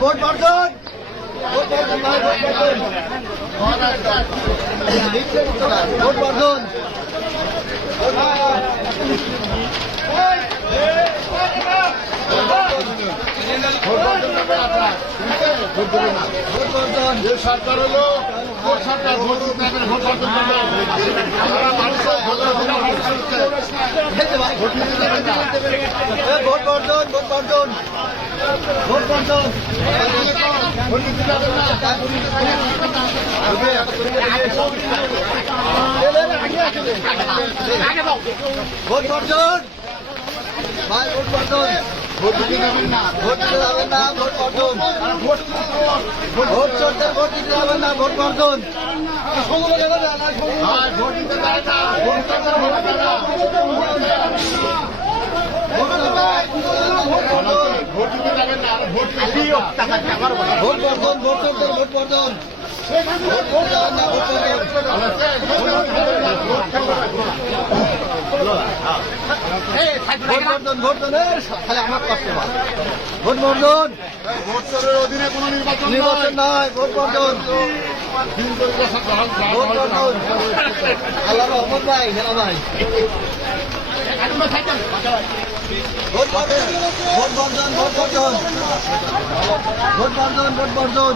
Vote বর্জন vote বর্জন সরকার হলো সরকার ভোট দিতে হবে, ভোট বর্জন করবে। ভোট বর্জন ভোট বর্জন ভোট বর্জন ভোট বর্জন ভাই ভোট বর্জন ভোট দিতে যাবেন না, ভোট দিতে যাবেন না, ভোট বর্জন ভোট চলতে ভোট দিতে যাবেন না, ভোট বর্জন ভোট দিতে যাবেন না, ভোট দিতে যাবেন না। ভোট দিতে যাবেন না, ভোট ভোট বর্জন ভোট চলতে ভোট বর্জন ভোট দিতে যাবেন না, ভোট বর্জন ভোট বর্জন খালি আমার কষ্ট হয় ভোট বর্জন ভোটের অধীনে কোনো নির্বাচন নয় ভোট বর্জন ভোট বর্জন আল্লাহ রহমত ভাই হেলা ভাই ভোট বর্জন ভোট বর্জন ভোট বর্জন ভোট বর্জন ভোট বর্জন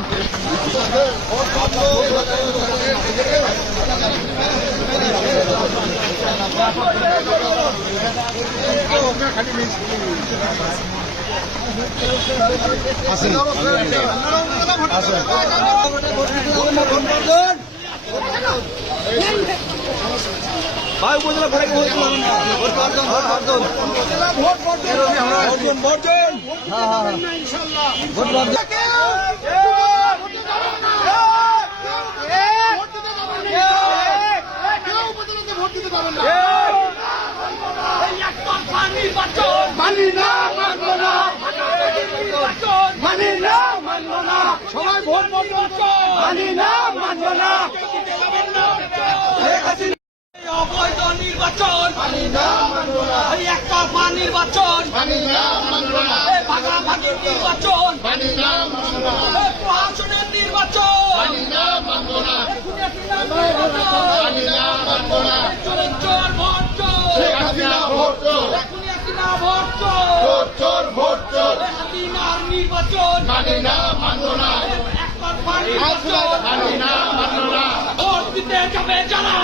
ভাই উপজেলা ঘরে ভোট বর্জন ভোট বর্জন ভোট বর্জন হ্যাঁ হ্যাঁ ভোট বর্জন মানি না, মানব না, মানি না, মানব না, সবাই ভোট বর্জন মানি না, মানব না। অবৈধ নির্বাচন মানি না, মানব না, একতরফা নির্বাচন মানি না, মানব না, ভাগাভাগি নির্বাচন মানি না, মানব না, প্রশাসনের নির্বাচন মানি না, মানব না, মানি না, মানব না। চোর ভোট চোর শেখ হাসিনা ভোট চোর, হাসিনা ভোট চোর চোর ভোট চোর, হাসিনার নির্বাচন মানি না, মানব না, একতরফা নির্বাচন মানি না, মানব না। ভোট দিতে যাবে যারা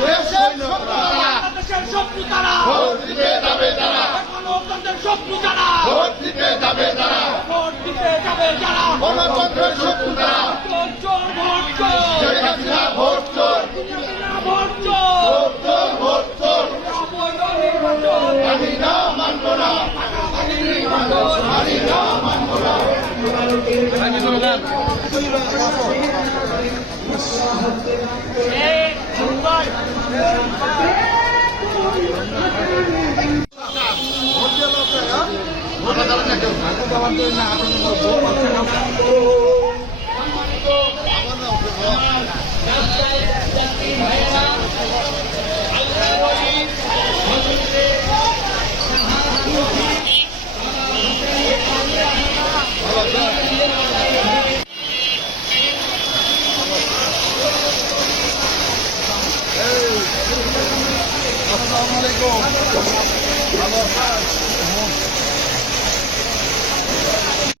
দেশের শত্রুরা বাংলাদেশের শত্রু তারা ভোট দিতে যাবে তারা, গণতন্ত্রের শত্রু যারা ভোট দিতে যাবে তারা, ভোট দিতে যাবে যারা গণতন্ত্রের শত্রু তারা। চোর চোর ভোট চোর শেখ হাসিনা ভোট চোর, হাসিনা ভোট চোর ভোট চোর, ভোট চোর, অবৈধ নির্বাচন মানি না, মানব না, মানি না,